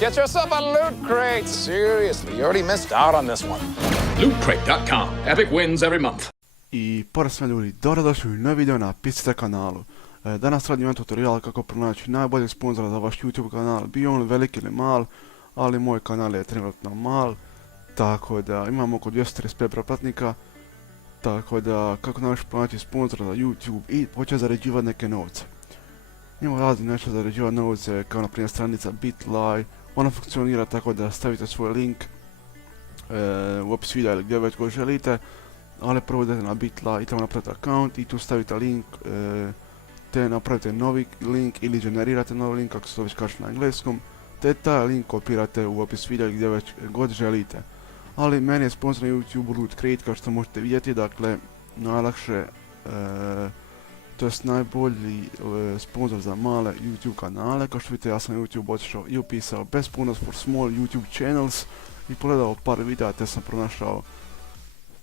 Get yourself a Loot Crate! Seriously, you already missed out on this one. LootCrate.com. Epic wins every month. I pored svega ljudi, dobrodošli u novi video na Picite kanalu. Danas radim jedan tutorial kako pronaći najbolji sponzora za vaš YouTube kanal, bio on veliki ili mal, ali moj kanal je trenutno mal, tako da imamo oko 235 pretplatnika, tako da kako naš pronaći sponzora za YouTube i početi zarađivati neke novce. Imamo razni način zarađivati novce, kao na primjer stranica BitLive, ona funkcionira tako da stavite svoj link u opis videa ili gdje već go želite, ali prvo idete na BitLive i tamo napravite account i tu stavite link, te napravite novi link ili generirate novi link kako se to već kaže na engleskom, te taj link kopirate u opis videa gdje već god želite. Ali meni je sponsor na YouTube Loot Crate, kao što možete vidjeti, dakle najlakše, to jest najbolji sponsor za male YouTube kanale. Kao što vidite, ja sam na YouTube otišao i upisao best sponsors for small YouTube channels i pogledao par videa te sam pronašao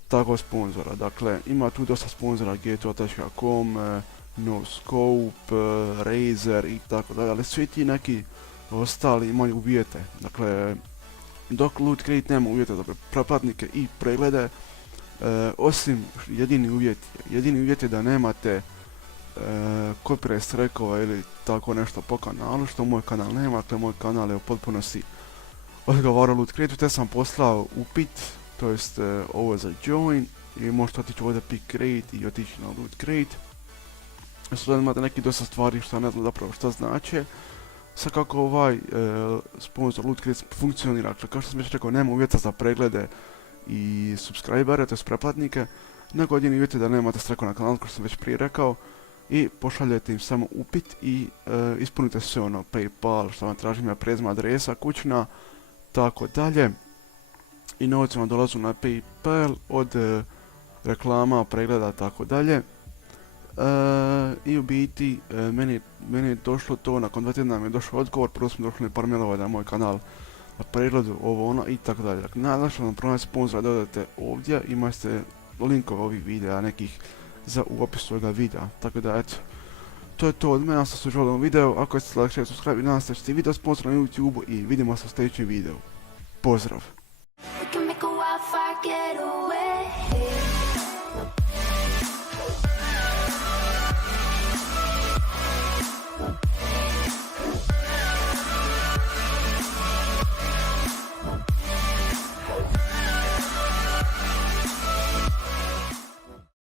takvog sponzora. Dakle, ima tu dosta sponzora, G2.com, NoScope, Razer i tako dalje, ali svi ti neki ostali imaju uvjete. Dakle, dok Loot Crate nema uvjete za pretplatnike i preglede, osim jedini uvjet je da nemate copyright strikeova ili tako nešto po kanalu, što moj kanal nema, dakle moj kanal je u potpunosti odgovarao Loot Crate-u, te sam poslao upit, to jest ovo za join, i možete otići ovdje pick crate i otići na Loot Crate. Sada imate neki dosta stvari što ne znam zapravo što znači. Sad kako ovaj sponsor Loot Crate funkcionira, dakle kao što sam već rekao, nema uvjeta za preglede i subscribere, to jest pretplatnike, nego jedini uvjet je da nemate streko na kanalu, kao što sam već prije rekao, i pošaljete im samo upit i ispunite sve ono, PayPal, što vam traži ime, prezime, adresa, kućna, tako dalje. I novci vam dolazu na PayPal od reklama, pregleda, tako dalje. I u biti, meni je došlo to, nakon 2 tjedna mi je došao odgovor, prvo smo došli par mailova na moj kanal na pregledu, ovo ono i tako dalje. Dakle, najlakše vam pronaći sponzora dodate ovdje, imate linkove ovih videa nekih u opisu ovoga videa, tako da eto, to je to od mene, sam se uživali u ovom videu. Ako ste like, share, subscribe i nadam se da ćete video sponsor na YouTube i vidimo se u sljedećem videu. Pozdrav!